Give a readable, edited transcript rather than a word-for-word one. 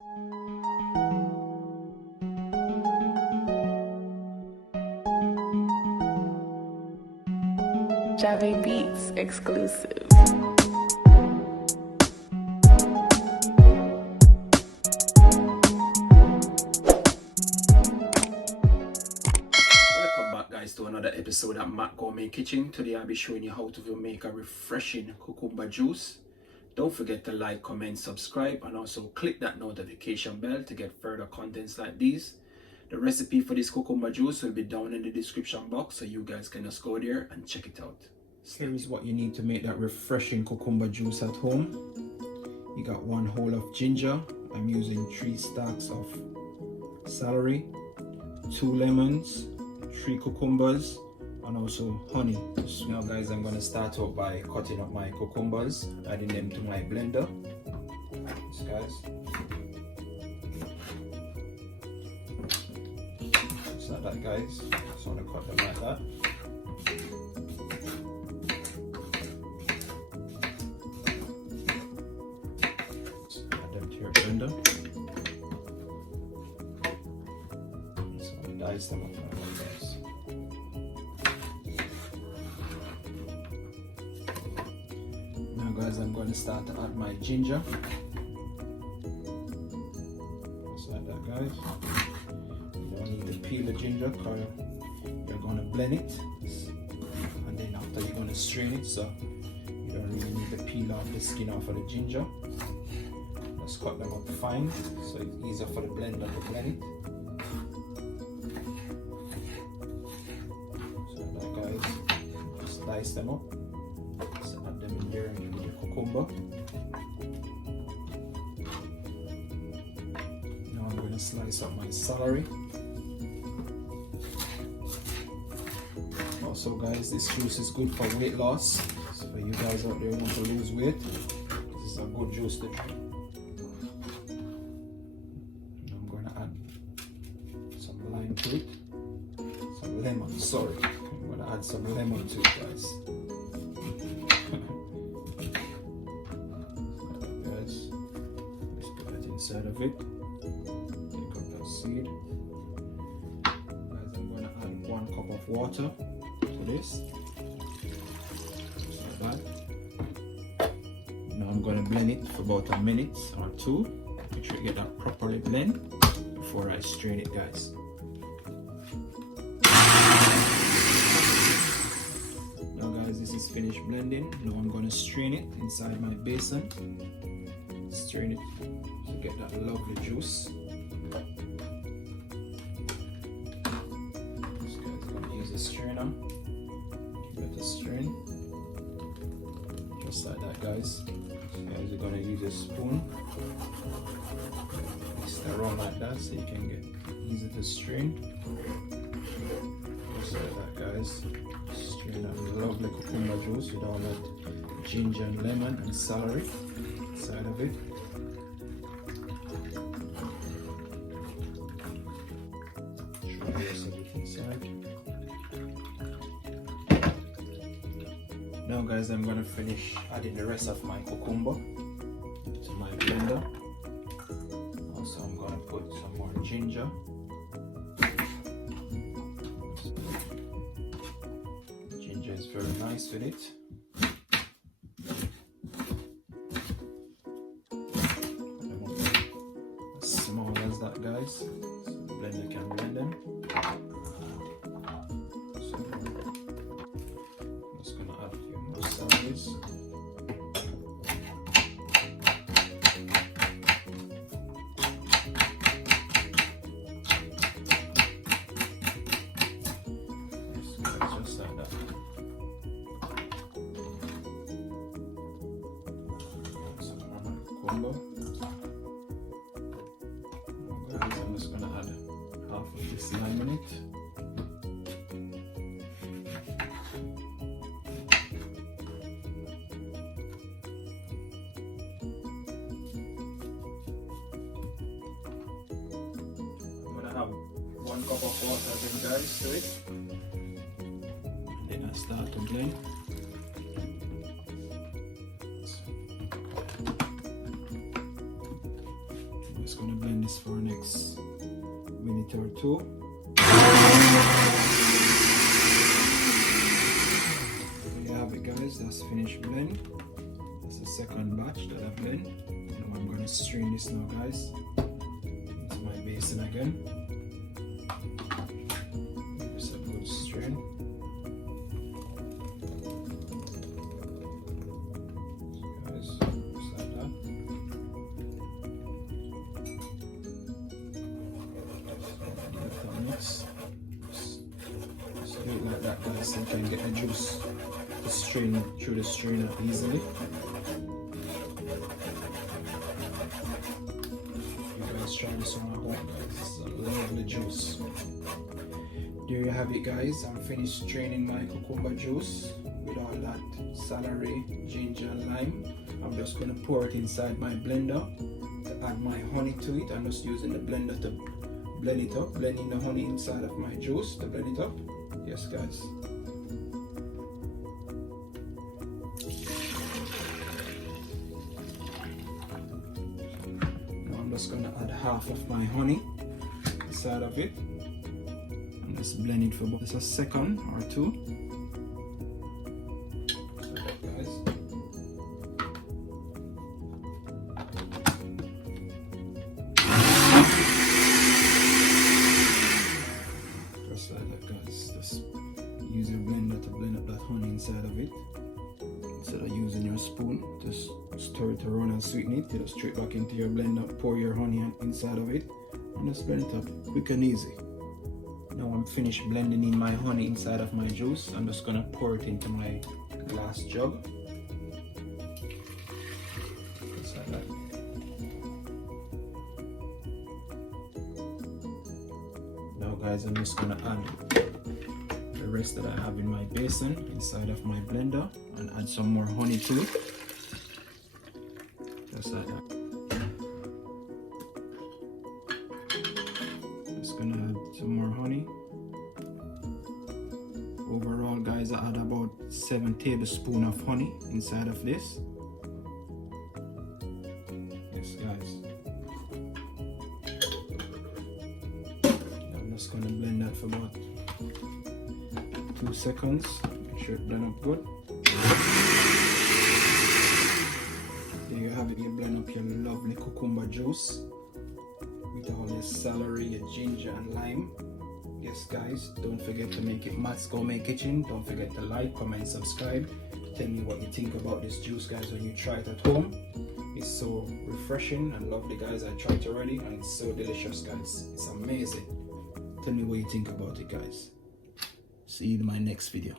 Jave Beats exclusive. Welcome back, guys, to another episode of Matt Gourmet Kitchen. Today I'll be showing you how to make a refreshing cucumber juice. Don't forget to like, comment, subscribe, and also click that notification bell to get further contents like these. The recipe for this cucumber juice will be down in the description box, so you guys can just go there and check it out. Here is what you need to make that refreshing cucumber juice at home. You got 1 whole of ginger. I'm using 3 stalks of celery, 2 lemons, 3 cucumbers, and also honey. So now, guys, I'm going to start out by cutting up my cucumbers, adding them to my blender. This, guys. Just like that, guys. Just want to cut them like that. Blender. So I dice them up like this. Now, guys, I'm going to start to add my ginger. Just like that, guys. You don't need to peel the ginger because you're going to blend it, and then after you're going to strain it, so you don't really need to peel off the skin off of the ginger. Just cut them up fine, so it's easier for the blender to blend it. So like that, guys, just dice them up. Just add them in there with the cucumber. Now I'm going to slice up my celery. Also, guys, this juice is good for weight loss. So for you guys out there who want to lose weight, this is a good juice to drink. To it. Some lemon, sorry. I'm gonna add some lemon to it, guys. Guys, just put that inside of it. Take out that seed. Guys, I'm gonna add 1 cup of water to this. Just like that. Now I'm gonna blend it for about a minute or 2. Make sure you get that properly blend before I strain it, guys. This is finished blending. Now I'm going to strain it inside my basin. Strain it to get that lovely juice. This guy's going to use a strainer. Give it a strain. Just like that, guys. So guys, you're going to use a spoon. Mix it around like that so you can get easy to strain. Just like that, guys. Strain that lovely cucumber juice with all that ginger and lemon and celery inside of it. Try the rest of it inside. Now, guys, I'm going to finish adding the rest of my cucumber to my blender. Also, I'm going to put some more ginger. Is very nice with it. As small as that, guys, so the blender can blend them. So I'm just gonna add a few more salaries. Just like that. Now, guys, I'm just gonna add half of this lime in it. I'm gonna have 1 cup of water then, guys, to it. And then I start to blend. just gonna blend this for the next minute or two. There you have it, guys. That's finished blend. That's the second batch that I blend. Now I'm gonna strain this now, guys, into my basin again. Give this a good strain. Just do it like that, guys, so you can get the juice to strain through the strainer easily. You guys try this one at home, guys. It's a lovely juice. There you have it, guys. I'm finished straining my cucumber juice with all that celery, ginger, and lime. I'm just gonna pour it inside my blender to add my honey to it. I'm just using the blender to blend it up, blending the honey inside of my juice to blend it up. Yes, guys. Now I'm just gonna add half of my honey inside of it and just blend it for about just a second or two. So that, guys. Just like that, guys. Just use your blender to blend up that honey inside of it. Instead of using your spoon, just stir it around and sweeten it. You just straight back into your blender, pour your honey inside of it, and just blend it up quick and easy. Now I'm finished blending in my honey inside of my juice. I'm just gonna pour it into my glass jug. Just like that. Now, guys, I'm just gonna add the rest that I have in my basin inside of my blender and add some more honey to it. Just like that. Just gonna add some more honey. Overall, guys, I add about 7 tablespoons of honey inside of this. Yes, guys. I'm just gonna blend that for about 2 seconds. Make sure it blend up good. There you have it. You blend up your lovely cucumber juice with all your celery, your ginger, and lime. Yes, guys, don't forget to make it Matt Gourmet Kitchen. Don't forget to like, comment, subscribe. Tell me what you think about this juice, guys, when you try it at home. It's so refreshing and lovely, guys. I tried it already and it's so delicious, guys. It's amazing. Tell me what you think about it, guys. See you in my next video.